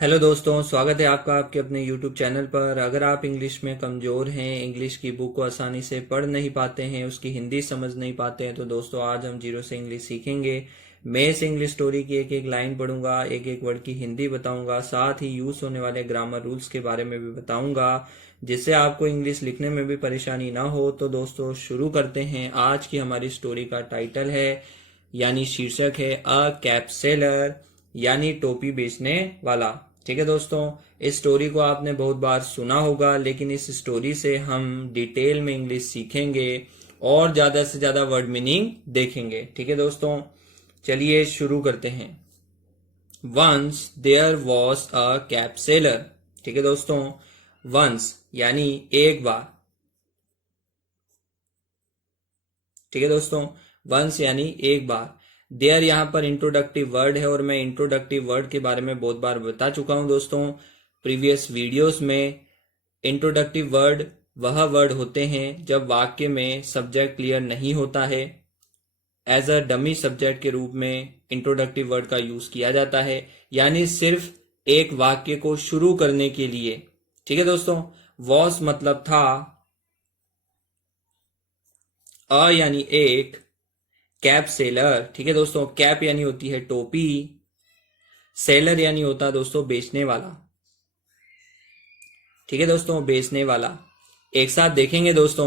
Hello दोस्तों, स्वागत है आपका आपके अपने YouTube चैनल पर। अगर आप इंग्लिश में कमज़ोर हैं, इंग्लिश की बुक को आसानी से पढ़ नहीं पाते हैं, उसकी हिंदी समझ नहीं पाते हैं, तो दोस्तों आज हम जीरो से इंग्लिश सीखेंगे। मैं इस इंग्लिश स्टोरी की एक एक लाइन पढ़ूंगा, एक एक वर्ड की हिंदी बताऊंगा, साथ ही यूज़ होने वाले ग्रामर रूल्स के बारे में भी बताऊंगा, जिससे आपको इंग्लिश लिखने में भी परेशानी ना हो। तो दोस्तों शुरू करते हैं। आज की हमारी स्टोरी का टाइटल है यानी शीर्षक है अ कैप सेलर, यानी टोपी बेचने वाला। ठीक है दोस्तों, इस स्टोरी को आपने बहुत बार सुना होगा, लेकिन इस स्टोरी से हम डिटेल में इंग्लिश सीखेंगे और ज्यादा से ज्यादा वर्ड मीनिंग देखेंगे। ठीक है दोस्तों, चलिए शुरू करते हैं। Once there was a cap seller. ठीक है दोस्तों, वंस यानी एक बार। ठीक है दोस्तों, वंस यानी एक बार। देयर यहाँ पर इंट्रोडक्टिव वर्ड है और मैं इंट्रोडक्टिव वर्ड के बारे में बहुत बार बता चुका हूं दोस्तों प्रीवियस वीडियोस में। इंट्रोडक्टिव वर्ड वह वर्ड होते हैं जब वाक्य में सब्जेक्ट क्लियर नहीं होता है। एज अ डमी सब्जेक्ट के रूप में इंट्रोडक्टिव वर्ड का यूज किया जाता है, यानी सिर्फ एक वाक्य को शुरू करने के लिए। ठीक है दोस्तों, वॉस मतलब था, अ यानी एक, कैप सेलर। ठीक है दोस्तों, कैप यानी होती है टोपी, सेलर यानी होता है दोस्तों बेचने वाला। ठीक है दोस्तों, बेचने वाला। एक साथ देखेंगे दोस्तों।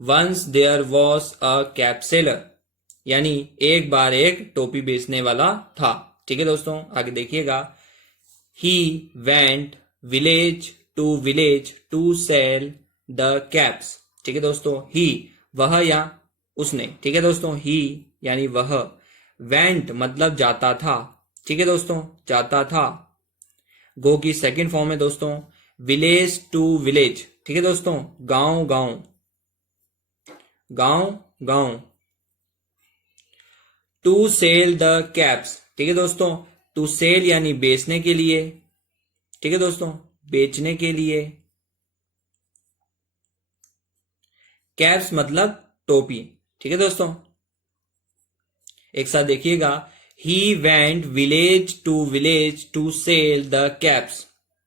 Once there was a cap seller यानी एक बार एक टोपी बेचने वाला था। ठीक है दोस्तों, आगे देखिएगा। He went village to sell the caps. ठीक है दोस्तों, ही वह या उसने। ठीक है दोस्तों, ही यानी वह। वेंट मतलब जाता था। ठीक है दोस्तों, जाता था। गो की सेकंड फॉर्म है दोस्तों विलेज टू विलेज। ठीक है दोस्तों, गांव गांव, गांव गांव। To sell the caps. ठीक है दोस्तों, टू सेल यानी बेचने के लिए। ठीक है दोस्तों, बेचने के लिए। कैप्स मतलब टोपी। ठीक है दोस्तों, एक साथ देखिएगा। He went village to sell the caps.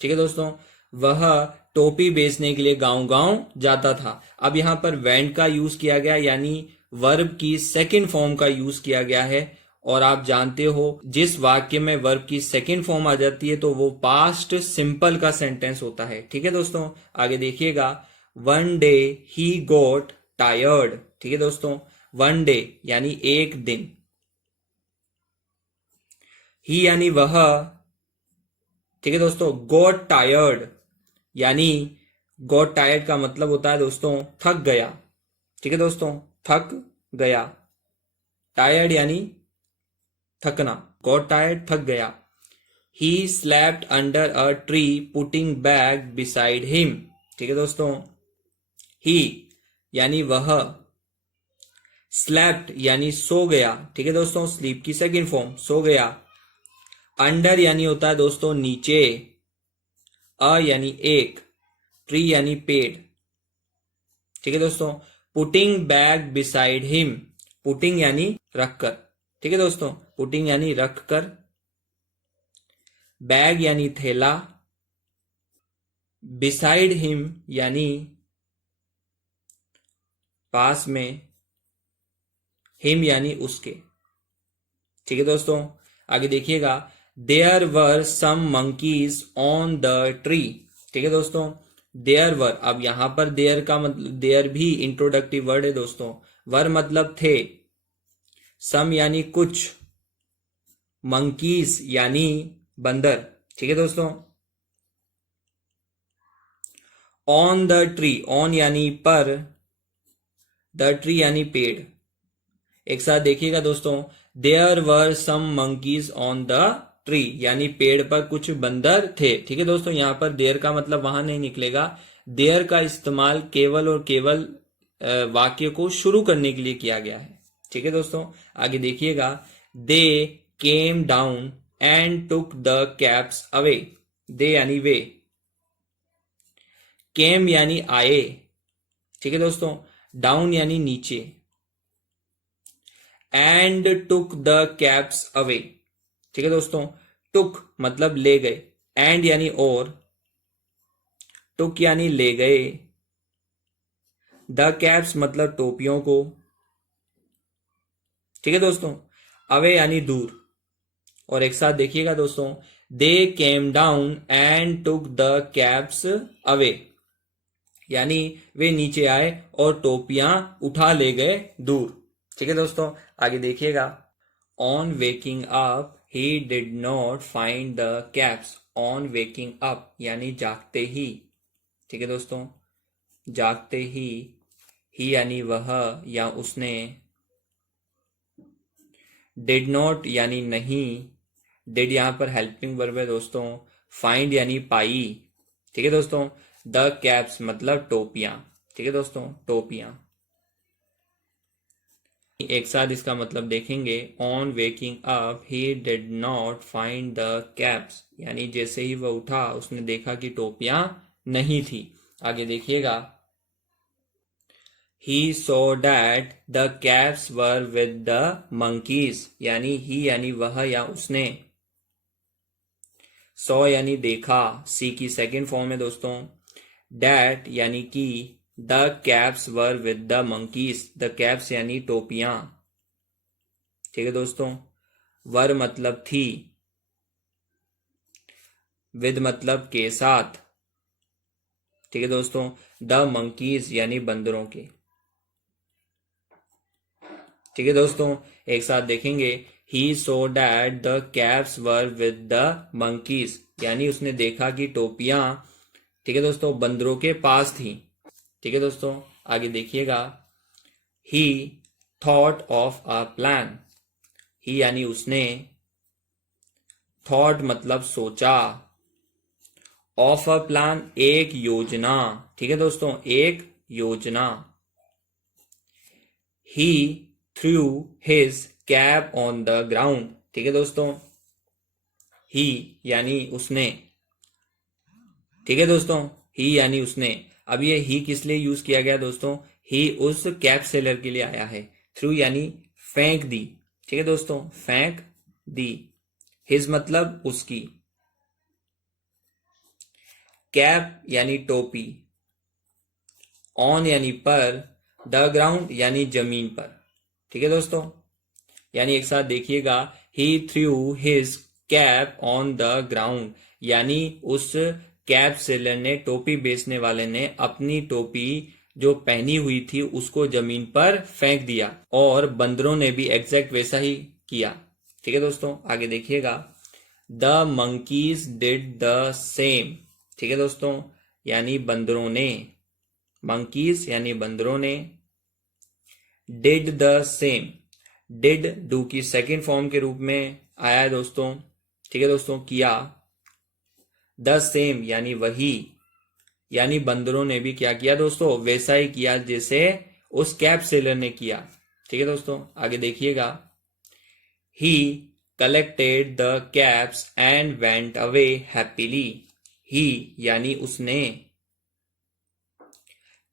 ठीक है दोस्तों, वह टोपी बेचने के लिए गांव गांव जाता था। अब यहां पर वेंट का यूज किया गया, यानी वर्ब की सेकंड फॉर्म का यूज किया गया है। और आप जानते हो जिस वाक्य में वर्ब की सेकंड फॉर्म आ जाती है तो वो पास्ट सिंपल का सेंटेंस होता है। ठीक है दोस्तों, आगे देखिएगा। वन डे ही गोट टायर्ड। ठीक है दोस्तों, वन डे यानी एक दिन, ही यानी वह। ठीक है दोस्तों, गोट टायर्ड यानी गोट टायर्ड का मतलब होता है दोस्तों थक गया। ठीक है दोस्तों, थक गया। टायर्ड यानी थकना, गॉट टायर्ड थक गया। ही slapped under a tree putting bag beside him. ठीक है दोस्तों, ही यानी वह, स्लैप्ड यानी सो गया। ठीक है दोस्तों, स्लीप की सेकंड फॉर्म सो गया। अंडर यानी होता है दोस्तों नीचे, अ यानी एक, ट्री यानी पेड़। ठीक है दोस्तों, putting bag beside him, putting यानी रखकर। ठीक है दोस्तों, पुटिंग यानी रखकर। बैग यानी थैला, बिसाइड हिम यानी पास में, हिम यानी उसके। ठीक है दोस्तों, आगे देखिएगा। There were some monkeys on the tree. ठीक है दोस्तों, देयर वर, अब यहां पर देयर का मतलब, देयर भी इंट्रोडक्टिव वर्ड है दोस्तों। वर मतलब थे, सम यानी कुछ, मंकीज यानी बंदर। ठीक है दोस्तों, ऑन द ट्री, ऑन यानी पर, द ट्री यानी पेड़। एक साथ देखिएगा दोस्तों। There were some monkeys on the tree यानी पेड़ पर कुछ बंदर थे। ठीक है दोस्तों, यहां पर देयर का मतलब वहां नहीं निकलेगा। देयर का इस्तेमाल केवल और केवल वाक्य को शुरू करने के लिए किया गया है। ठीक है दोस्तों, आगे देखिएगा। They came down and took the caps away. They यानी वे, केम यानी आए। ठीक है दोस्तों, डाउन यानी नीचे, and took the caps away. ठीक है दोस्तों, टुक मतलब ले गए, एंड यानी और, टुक यानी ले गए, द कैप्स मतलब टोपियों को, ठीक है दोस्तों। अवे यानी दूर, और एक साथ देखिएगा दोस्तों, they came down and took the caps away, यानी वे नीचे आए और टोपियां उठा ले गए दूर, ठीक है दोस्तों। आगे देखिएगा, on waking up he did not find the caps, on waking up यानी जागते ही, ठीक है दोस्तों, जागते ही यानी वह या उसने, डिड नॉट यानी नहीं, डिड यहां पर हेल्पिंग वर्ब है दोस्तों, फाइंड यानी पाई, ठीक है दोस्तों। द कैप्स मतलब टोपियां, ठीक है दोस्तों, टोपियां। एक साथ इसका मतलब देखेंगे, on waking up he did not find the caps, यानी जैसे ही वह उठा उसने देखा कि टोपियां नहीं थी। आगे देखिएगा, he saw that the caps were with the monkeys, यानी ही यानी वह या उसने, saw यानी देखा, सी की सेकेंड फॉर्म है दोस्तों, that यानी कि, the caps were with the monkeys, the caps यानी टोपियां, ठीक है दोस्तों। वर मतलब थी, with मतलब के साथ, ठीक है दोस्तों। द मंकीज यानी बंदरों के, ठीक है दोस्तों। एक साथ देखेंगे, he saw that the caps were with the monkeys, यानी उसने देखा कि टोपियां, ठीक है दोस्तों, बंदरों के पास थी, ठीक है दोस्तों। आगे देखिएगा, he thought of a plan, he यानी उसने, थॉट मतलब सोचा, ऑफ अ प्लान एक योजना, ठीक है दोस्तों, एक योजना। He threw his cap on the ground, ठीक है दोस्तों, ही यानी उसने, ठीक है दोस्तों, ही यानी उसने। अब ये ही किस लिए यूज किया गया दोस्तों, ही उस कैप सेलर के लिए आया है, थ्रू यानी फेंक दी, ठीक है दोस्तों, फेंक दी। हिज मतलब उसकी, कैप यानी टोपी, ऑन यानी पर, द ग्राउंड यानी जमीन पर, ठीक है दोस्तों। यानी एक साथ देखिएगा, he threw his cap on the ground, यानी उस कैप सेलर ने, टोपी बेचने वाले ने अपनी टोपी जो पहनी हुई थी उसको जमीन पर फेंक दिया, और बंदरों ने भी एग्जैक्ट वैसा ही किया, ठीक है दोस्तों। आगे देखिएगा, the monkeys did the same, ठीक है दोस्तों, यानी बंदरों ने, मंकीज यानी बंदरों ने, did the same, did do की सेकेंड फॉर्म के रूप में आया है दोस्तों, ठीक है दोस्तों, किया। द सेम यानी वही, यानी बंदरों ने भी क्या किया दोस्तों, वैसा ही किया जैसे उस कैप सेलर ने किया, ठीक है दोस्तों। आगे देखिएगा, he collected the caps and went away happily, he यानी उसने,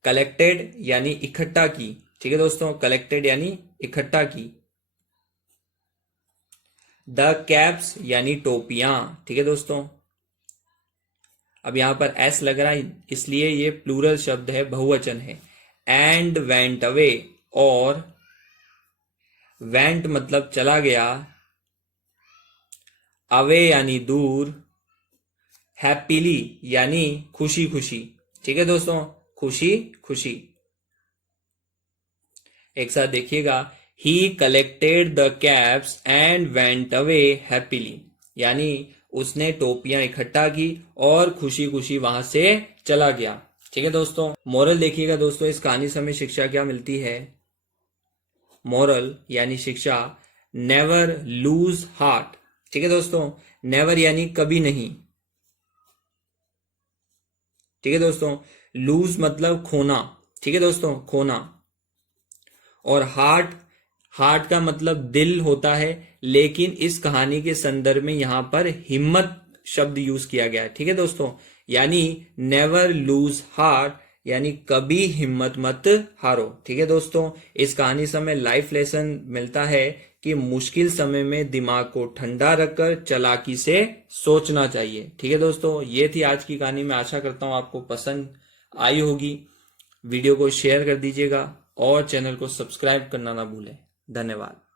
कलेक्टेड यानी इकट्ठा की, ठीक है दोस्तों, कलेक्टेड यानी इकट्ठा की। द कैप्स यानी टोपियां, ठीक है दोस्तों। अब यहां पर एस लग रहा है इसलिए ये प्लूरल शब्द है, बहुवचन है। एंड वेंट अवे, और वेंट मतलब चला गया, अवे यानी दूर, हैप्पीली यानी खुशी खुशी, ठीक है दोस्तों, खुशी खुशी। एक साथ देखिएगा, he collected the caps and went away happily, यानी उसने टोपियां इकट्ठा की और खुशी खुशी वहां से चला गया, ठीक है दोस्तों। मोरल देखिएगा दोस्तों, इस कहानी से हमें शिक्षा क्या मिलती है, मोरल यानी शिक्षा, नेवर लूज हार्ट, ठीक है दोस्तों, नेवर यानी कभी नहीं, ठीक है दोस्तों, लूज मतलब खोना, ठीक है दोस्तों, खोना। और हार्ट, हार्ट का मतलब दिल होता है, लेकिन इस कहानी के संदर्भ में यहां पर हिम्मत शब्द यूज किया गया है, ठीक है दोस्तों। यानी नेवर लूज हार्ट, यानी कभी हिम्मत मत हारो, ठीक है दोस्तों। इस कहानी से हमें लाइफ लेसन मिलता है कि मुश्किल समय में दिमाग को ठंडा रखकर चालाकी से सोचना चाहिए। ठीक है दोस्तों, ये थी आज की कहानी। मैं आशा करता हूँ आपको पसंद आई होगी। वीडियो को शेयर कर दीजिएगा और चैनल को सब्सक्राइब करना ना भूलें। धन्यवाद।